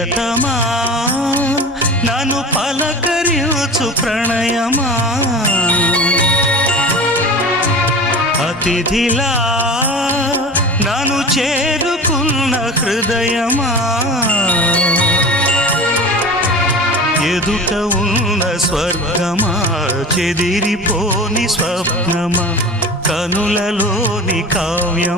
ప్రియతమా నన్ను పలకరించు ప్రణయమా అతిథిలా నన్ను చేరుకున్న హృదయమా ఎదుట ఉన్న స్వర్గమా చెదిరిపోని స్వప్నమా కనులలోని కావ్యం